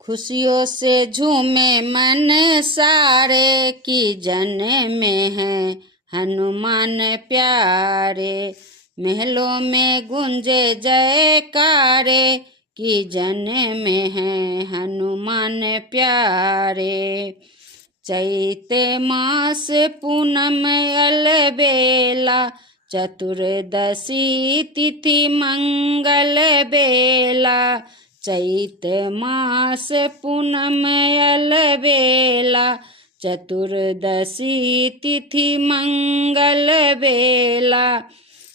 खुशियों से झूमे मन सारे, की जन में है हनुमान प्यारे। महलों में गूंजे जयकारे, की जन में है हनुमान प्यारे। चैत मास पूनम अलबेला, चतुर्दशी तिथि मंगल बेला। चैत मास पूनम अलबेला, चतुर्दशी तिथि मंगल बेला।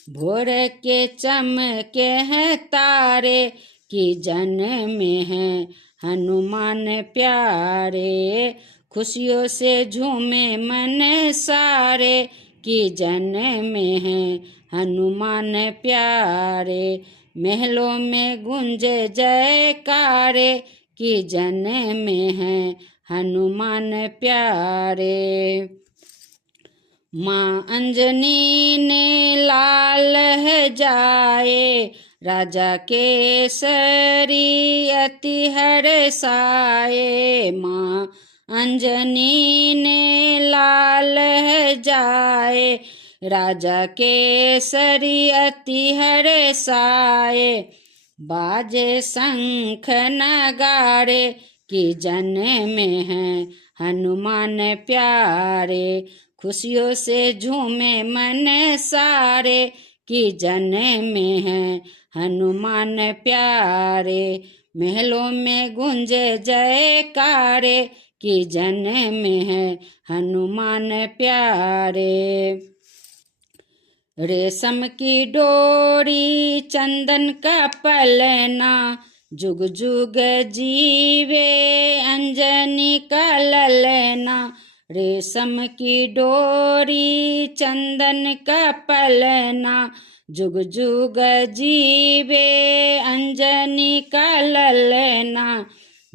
भोर के चमके हैं तारे, की जन में है हनुमान प्यारे। खुशियों से झूमे मन सारे, की जन में है हनुमान प्यारे। महलों में गूंजे जयकारे, की जन में है हनुमान प्यारे। माँ अंजनी ने लाल है जाए, राजा केसरी अति हर्षाए। माँ अंजनी ने लाल है जाए, राजा केसरी अति हर्षाए। बाजे शंख नगारे, की जन में है हनुमान प्यारे। खुशियों से झूमे मन सारे, की जन में है हनुमान प्यारे। महलों में गूंजे जयकारे, की जन में है हनुमान प्यारे। रेशम की डोरी चंदन का पलना, जुग जुग जीवे अंजनी का ललना। रेशम की डोरी चंदन का पलना, जुग जुग जीवे अंजनी का ललना।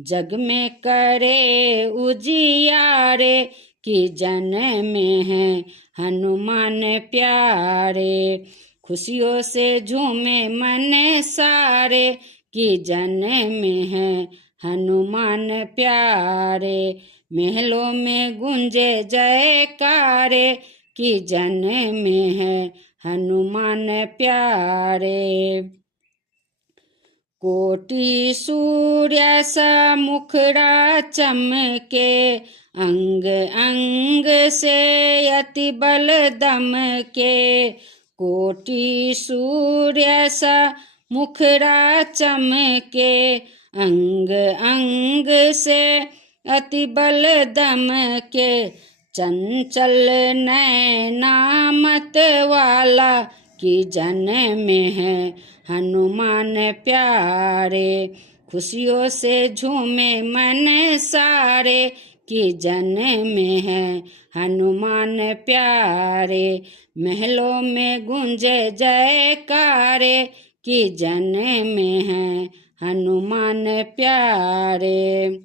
जग में करे उजियारे, की जन में है हनुमान प्यारे। खुशियों से झूमे मन सारे, की जन में है हनुमान प्यारे। महलों में गूंजे जयकारे, की जन में है हनुमान प्यारे। कोटि सूर्य सा मुखड़ा चमके, अंग अंग से अति बल दमके। कोटि सूर्य सा मुखड़ा चमके, अंग अंग से अति बल दमके। चंचल नैना मत वाला, की जन में है हनुमान प्यारे। खुशियों से झूमे मन सारे, की जन में है हनुमान प्यारे। महलों में गूंजे जयकारे, की जन में है हनुमान प्यारे।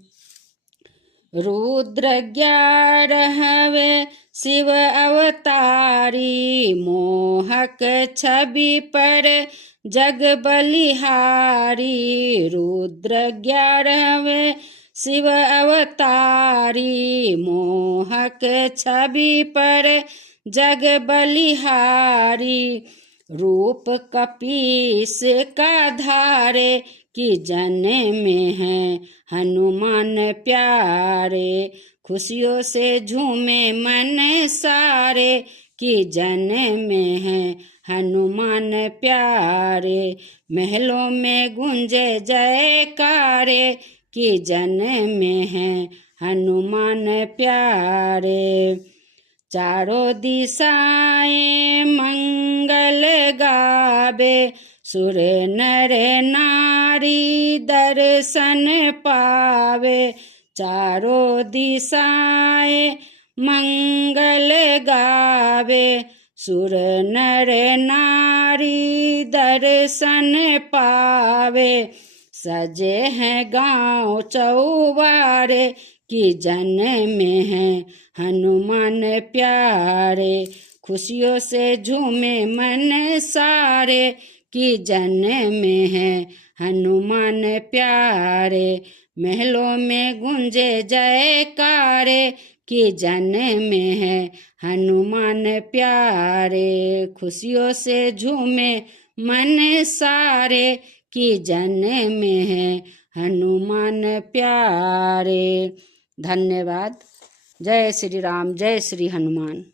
रुद्र 11वें शिव अवतारी, मोहक छवि पर जग बलिहारी। रुद्र 11वें शिव अवतारी, मोहक छवि पर जग बलिहारी। रूप कपीस का धारे, की जन में है हनुमान प्यारे। खुशियों से झूमे मन सारे, की जन में है हनुमान प्यारे। महलों में गूंजे जयकारे, की जन में है हनुमान प्यारे। चारों दिशाएं मंगल गावे, सुर नर नारी दर्शन पावे। चारों दिशाएं मंगल गावे, सुर नर नारी दर्शन पावे। सजे हैं गांव चौबारे, की जन में है हनुमान प्यारे। खुशियों से झूमे मन सारे, की जन में है हनुमान प्यारे। महलों में गूंजे जयकारे कि जन में है हनुमान प्यारे। खुशियों से झूमे मन सारे कि जन में है हनुमान प्यारे। धन्यवाद। जय श्री राम, जय श्री हनुमान।